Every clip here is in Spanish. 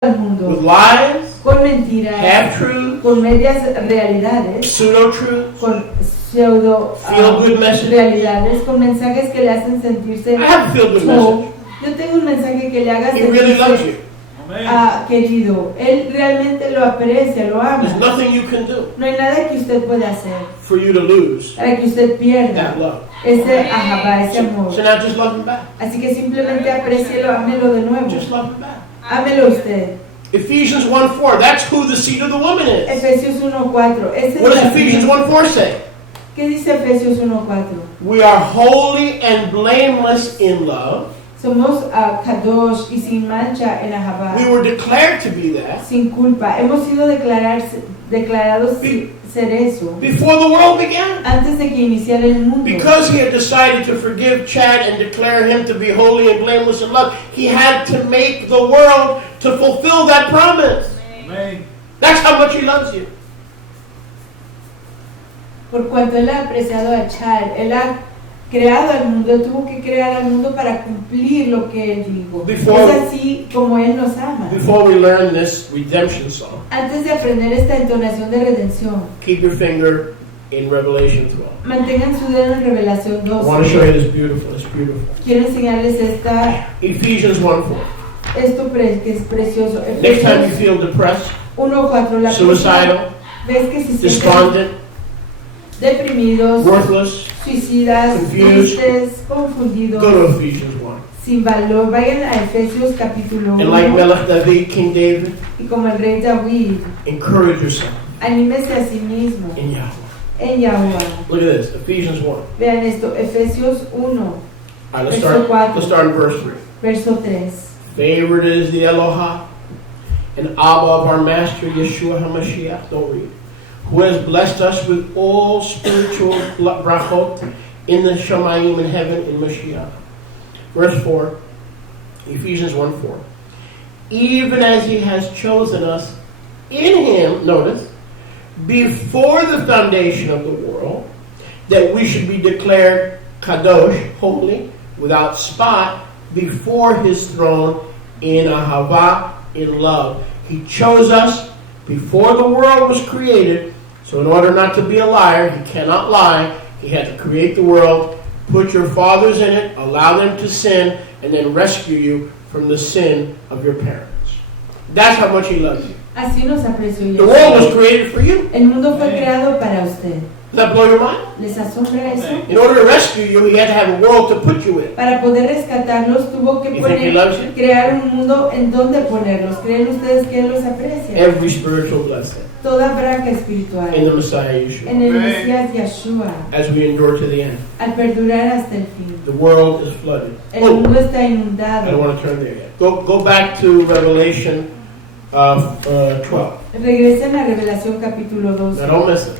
al mundo with lies, con mentiras, half-truths, con medias realidades, pseudo-truths, con pseudo feel-good messages. realidades, con mensajes que le hacen sentirse I have a feel-good oh, message. yo tengo un mensaje que le haga He really loves sentirse you. querido. Él realmente lo aprecia, lo There's ama. nothing you can do No hay nada que usted pueda hacer for you to lose para que usted pierda that love. ese ahabá, ese amor. So now just love him back. Así que simplemente aprécielo, ámelo de nuevo. Just love him back. Ámelo usted. Ephesians 1:4. That's who the seed of the woman is. Efesios 1:4. Ese What es does Ephesians 1:4 say? ¿Qué dice Efesios 1:4? We are holy and blameless in love. Somos kadosh y sin mancha en ahabá, We were declared to be that sin culpa. Hemos sido declarados ser eso before the world began. antes de que iniciara el mundo. Because he had decided to forgive Chad and declare him to be holy and blameless in love, he had to make the world to fulfill that promise. Amen. That's how much he loves you. Por cuanto él ha apreciado a Chad, él ha creado al mundo, él tuvo que crear al mundo para cumplir lo que él dijo. Before- Es así como él nos ama. Before we learn this redemption song, Antes de aprender esta entonación de redención, keep your finger in Revelation 12. mantengan su dedo en Revelación I want to show 12. you this beautiful. It's beautiful. Quiero enseñarles Ephesians 1:4. esto que es precioso. Next time you Efesios feel depressed, 1:4. La suicidal, ves que se sienten despondent, deprimidos, worthless, suicidas, confused, tristes, confundidos, go to Ephesians 1. sin valor. Vayan a Efesios capítulo And like 1 Melech David, King David, y como el rey David, encourage yourself anímese a sí mismo in Yahweh. en Yahuwah. Look at this, Ephesians 1. Vean esto, Efesios 1, All right, let's Verso start. 4. Let's start in verse 3. verso 3. Favored is the Eloha and Abba of our Master Yeshua HaMashiach. Don't read. Who has blessed us with all spiritual brachot in the Shamayim in heaven in Mashiach. Verse 4, Ephesians 1:4. Even as he has chosen us in him, notice, before the foundation of the world, that we should be declared kadosh, holy, without spot, before his throne in ahava, in love. He chose us before the world was created, so in order not to be a liar, he cannot lie. He had to create the world, put your fathers in it, allow them to sin, and then rescue you from the sin of your parents. That's how much he loves you. Así nos apreció The world was Yeshua. created for you. El mundo fue creado para usted. Does that blow your mind? ¿Les asombra eso? In order to rescue you, he had to have a world to put you in. Para poder rescatarlos tuvo que You think he loves you? crear un mundo en donde ponerlos. ¿Creen ustedes que él los aprecia? Every spiritual blessing Toda braca espiritual in the Messiah Yeshua. en el Mesías Yeshua, As we endure to the end. al perdurar hasta el fin. The world is flooded. El Oh, mundo está I don't inundado. want to turn there yet. Go back to Revelation 12. Regresen a Revelación capítulo 12. Now don't miss this.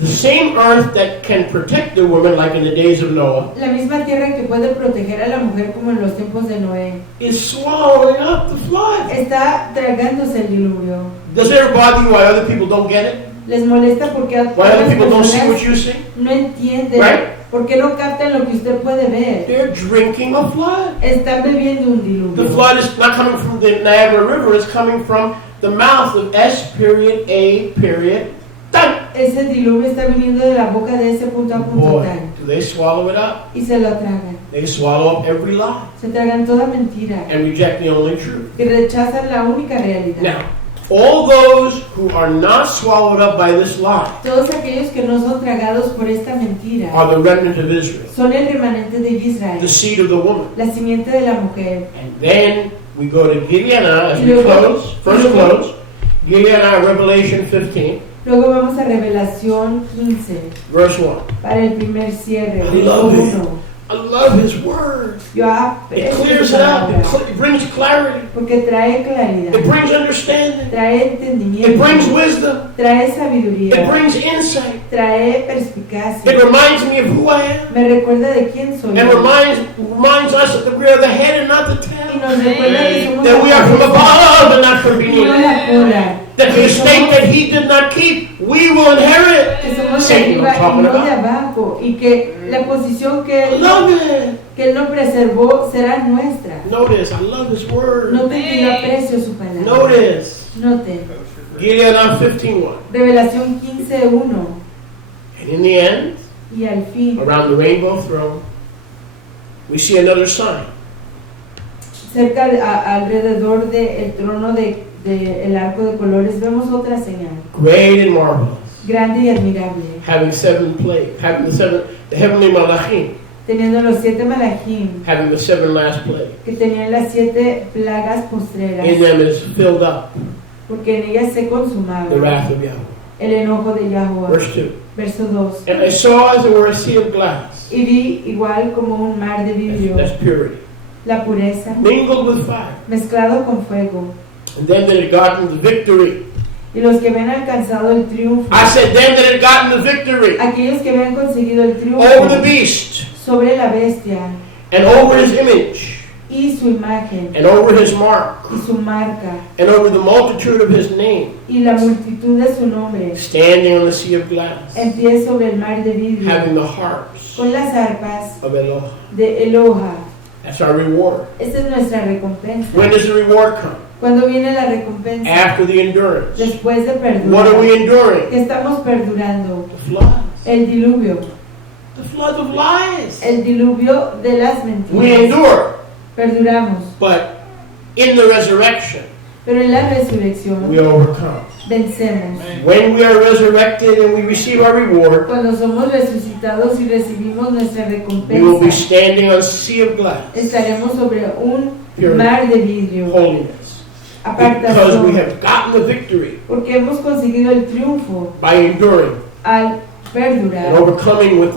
The same earth that can protect the woman, like in the days of Noah, La misma tierra que puede proteger a la mujer como en los tiempos de Noé, is swallowing up the flood. está tragándose el diluvio. Does it ever bother you why other people don't get it? Les molesta porque Why other otras people don't see what personas you see? no entienden, Right. porque no captan lo que usted puede ver. They're drinking a flood. Están bebiendo un The diluvio. flood is not coming from the Niagara River, it's coming from the mouth of S.A. Done. Ese diluvio está viniendo de la boca de ese punto a punto Boy, tal. do they swallow it up? Y se lo tragan. They swallow up every lie Se tragan toda mentira. and reject the only truth. Y rechazan la única realidad. Now, all those who are not swallowed up by this lie Todos aquellos que no son tragados por esta mentira are the remnant of Israel, son el remanente de Israel, the seed of the woman. la simiente de la mujer. And then we go to Gilead as Y we luego- close. First y luego- close. Gilead, Revelation 15, Luego vamos a Revelación 15 verse 1. para el primer cierre. I Verso love it. 1. I love his word. Yo It aprecio clears su it up. palabra, It brings clarity. porque trae It claridad, brings understanding. trae It entendimiento, brings wisdom. trae It sabiduría, brings insight. trae perspicacia. It reminds me of who I am. Me recuerda de quién soy And yo. reminds us that we are the head and not the Y tail. nos recuerda que somos That we la are from cabeza above and not from y no beneath. la cola. That the estate that he did not keep, we will inherit. Que somos de Say, you know arriba what I'm y talking no de about? abajo, y que la posición I love it. que Él no preservó será nuestra. Notice, I love this word. Noten que yo aprecio su palabra. Notice. Noten. Gideon 15:1. Revelación 15:1. And in the end, Y al fin, around the rainbow throne, we see another sign. alrededor del trono el arco de colores, vemos otra señal, Great and marvelous. grande y admirable, Having seven plagues, having the heavenly malachim, teniendo los 7 malachim, having the seven last plagues. que tenían las 7 plagas postreras, In them is filled up porque en ellas se consumaba the wrath of Yahweh. el enojo de Yahweh. Verse 2. Verso 2. And I saw as it were a sea of glass. Y vi igual como un mar de vidrio, That's purity. la pureza, Mingled with fire. mezclado con fuego. And them that had gotten the victory. Y los que habían alcanzado el triunfo, I said, them that had gotten the victory aquellos que habían conseguido el over the triunfo beast sobre la bestia and over his image y su imagen and over his mark y su marca and over the multitude of his name, y la multitud de su nombre, standing on the sea of glass, en pie sobre el mar de vidrio, having the harps con las arpas of Eloah. de Eloha. That's our reward. Esta es nuestra recompensa. When does the reward come? Cuando viene la recompensa, After the endurance. después de What are we perdurar, enduring? que estamos perdurando, The floods. el diluvio, The floods of lies. el diluvio de las We mentiras. endure, Perduramos, but in the resurrection, pero en la resurrección we overcome. vencemos. When we are resurrected and we receive our reward, Cuando somos resucitados y recibimos nuestra we will be recompensa, standing on a sea of glass, estaremos sobre un Purity. mar de vidrio, holiness, because we apartación, have gotten the victory porque hemos conseguido el triunfo by enduring al and perdurar overcoming with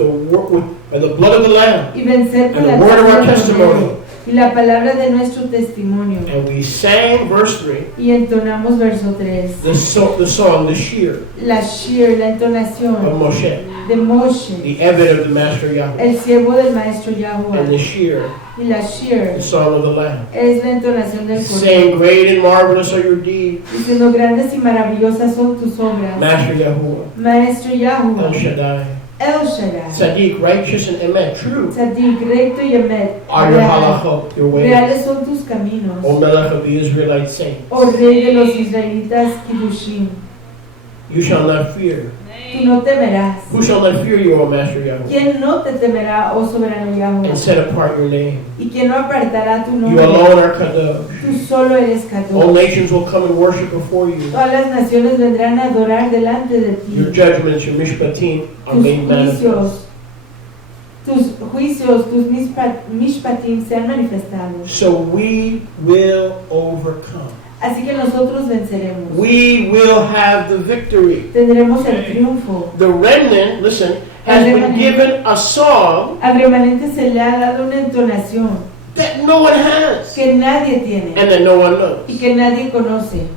by the blood of the Lamb y vencer con and la the word of our sangre del testimony. Cordero y la palabra de nuestro testimonio. And we sang, verse 3, Y entonamos verso 3, the song, the Shir la shir, la of entonación Moshe, de Moshe, the Eved of the Master Yahweh, el siervo del maestro and the Yahweh, Shir, y la shir the song of the Lamb. es la entonación del Saying, Cordero, great and marvelous are your deeds, diciendo grandes y maravillosas son tus obras, Master Yahuwah, maestro El Yahweh, Shaddai, El Shaddai, Tzaddik, righteous and emet, true Tzadik, recto y emet, are your real. halachot, your ways, Reales son tus caminos, O Melech of the Israelite saints. oh rey de los israelitas Kiddushim. You shall not fear. Tú no temerás. Who shall not fear you, O Master Yahweh? ¿Quién no te temerá, oh soberano Yahweh? And set apart your name. ¿Y quién no apartará tu You nombre? alone are Kadosh. Tú solo eres All Kadosh. nations will come and worship before you. Todas las naciones vendrán a adorar delante de Your ti. judgments, your mishpatim, are Tus made manifest. juicios, tus mishpatim sean manifestados. So we will overcome. Así que nosotros venceremos. We will have the victory. Tendremos el triunfo. The remnant, listen, has been given a song Al remanente se le ha dado una entonación that no one has que nadie tiene and that no one knows. y que nadie conoce.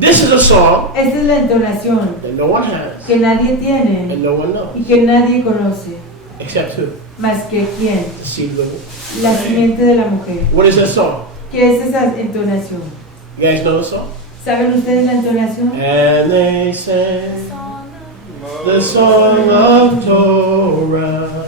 This is a song Esta es la entonación that no one has que nadie tiene and no one knows. y que nadie conoce. Except who? Más que quién, The seed of the woman. la simiente de la mujer. What is that song? ¿Qué es esa entonación? You guys know the song? ¿Saben ustedes la entonación? And they sang the song of Torah.